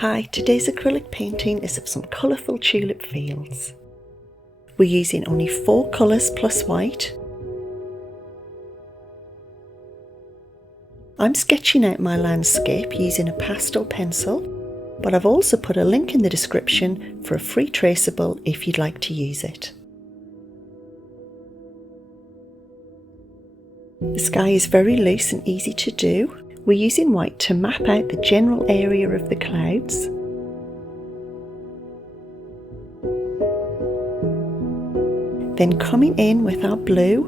Hi, today's acrylic painting is of some colourful tulip fields. We're using only 4 colours plus white. I'm sketching out my landscape using a pastel pencil, but I've also put a link in the description for a free traceable if you'd like to use it. The sky is very loose and easy to do. We're using white to map out the general area of the clouds. Then coming in with our blue,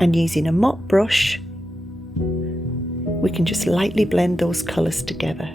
and using a mop brush, we can just lightly blend those colours together.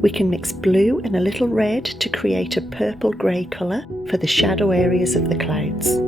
We can mix blue and a little red to create a purple-grey colour for the shadow areas of the clouds.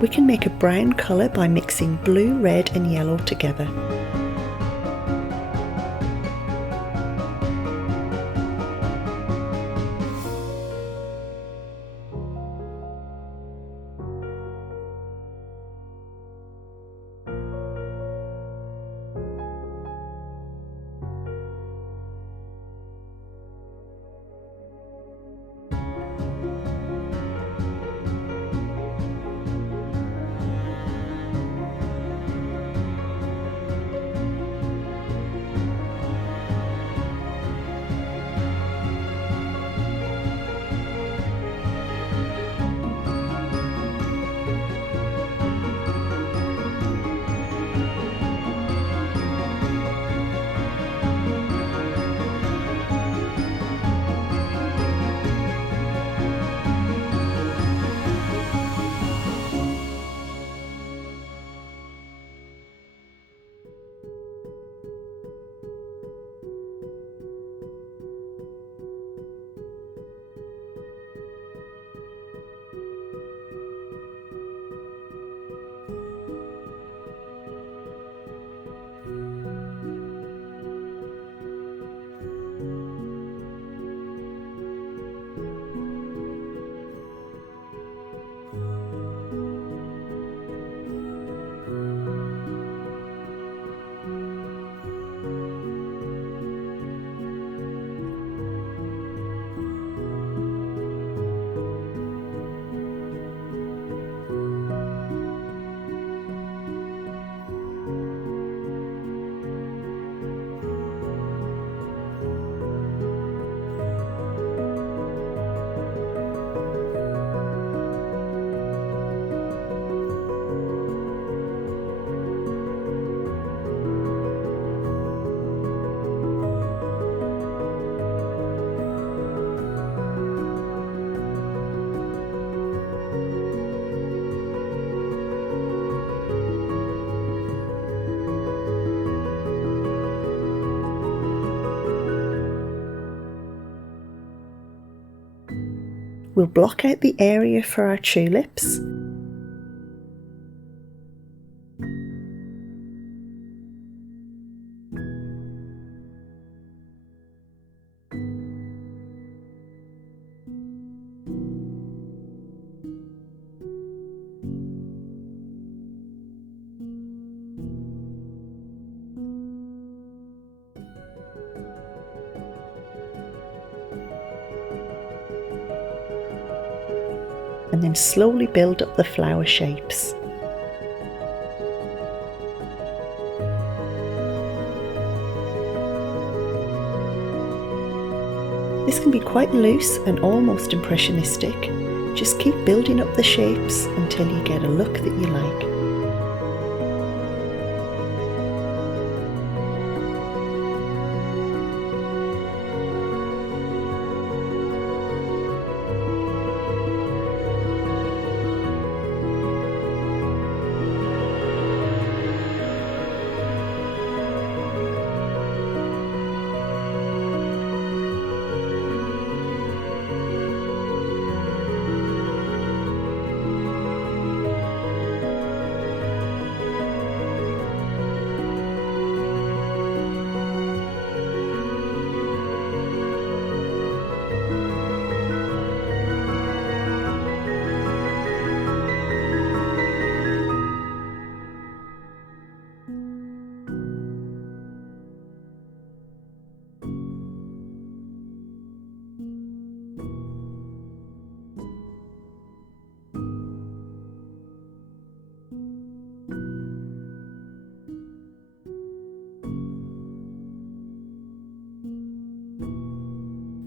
We can make a brown colour by mixing blue, red and yellow together. we'll block out the area for our tulips. And then slowly build up the flower shapes. This can be quite loose and almost impressionistic. Just keep building up the shapes until you get a look that you like.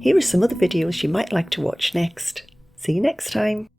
Here are some other videos you might like to watch next. See you next time.